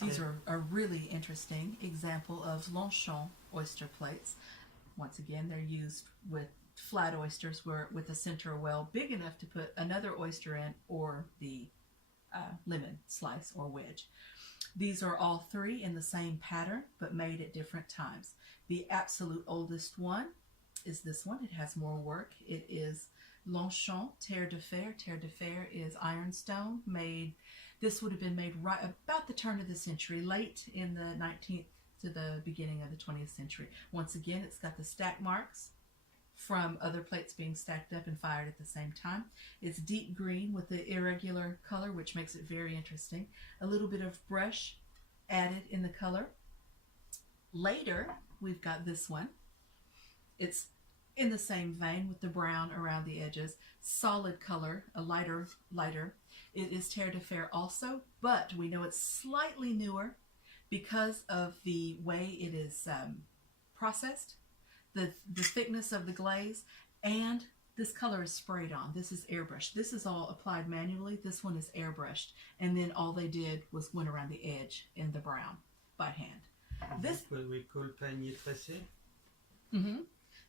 These are a really interesting example of Longchamp oyster plates. Once again, they're used with flat oysters where with a center well big enough to put another oyster in or the lemon slice or wedge. These are all three in the same pattern but made at different times. The absolute oldest one is this one. It has more work. It is Longchamp Terre de Fer. Terre de Fer is ironstone made. This would have been made right about the turn of the century, late in the 19th to the beginning of the 20th century. Once again, it's got the stack marks from other plates being stacked up and fired at the same time. It's deep green with the irregular color, which makes it very interesting. A little bit of brush added in the color. Later, we've got this one. It's in the same vein with the brown around the edges. Solid color, a lighter. It is Terre de Fer also, but we know it's slightly newer because of the way it is processed, the thickness of the glaze, and this color is sprayed on. This is airbrushed. This is all applied manually. This one is airbrushed, and then all they did was went around the edge in the brown by hand. This we call panier tressé.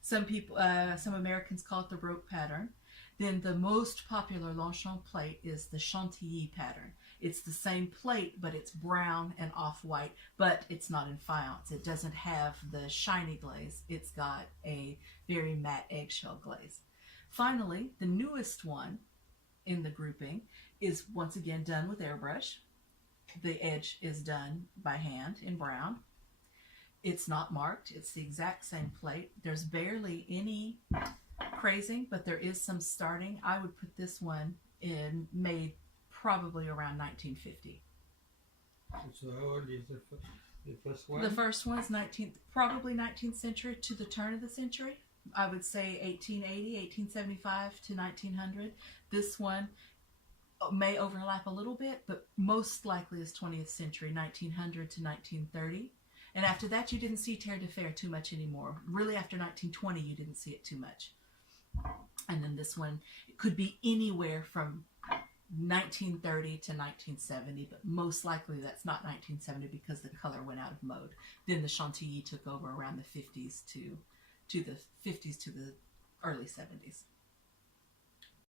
Some people, some Americans call it the rope pattern. Then the most popular Longchamp plate is the Chantilly pattern. It's the same plate, but it's brown and off-white, but it's not in faience. It doesn't have the shiny glaze. It's got a very matte eggshell glaze. Finally, the newest one in the grouping is once again done with airbrush. The edge is done by hand in brown. It's not marked. It's the exact same plate. There's barely any crazing, but there is some starting. I would put this one in made probably around 1950. So how old is the first one? The first one is probably 19th century to the turn of the century. I would say 1880, 1875 to 1900. This one may overlap a little bit, but most likely is 20th century, 1900 to 1930. And after that, you didn't see Terre de Fer too much anymore. Really, after 1920, you didn't see it too much. And then this one, it could be anywhere from 1930 to 1970, but most likely that's not 1970 because the color went out of mode. Then the Chantilly took over around the 50s to the early 70s.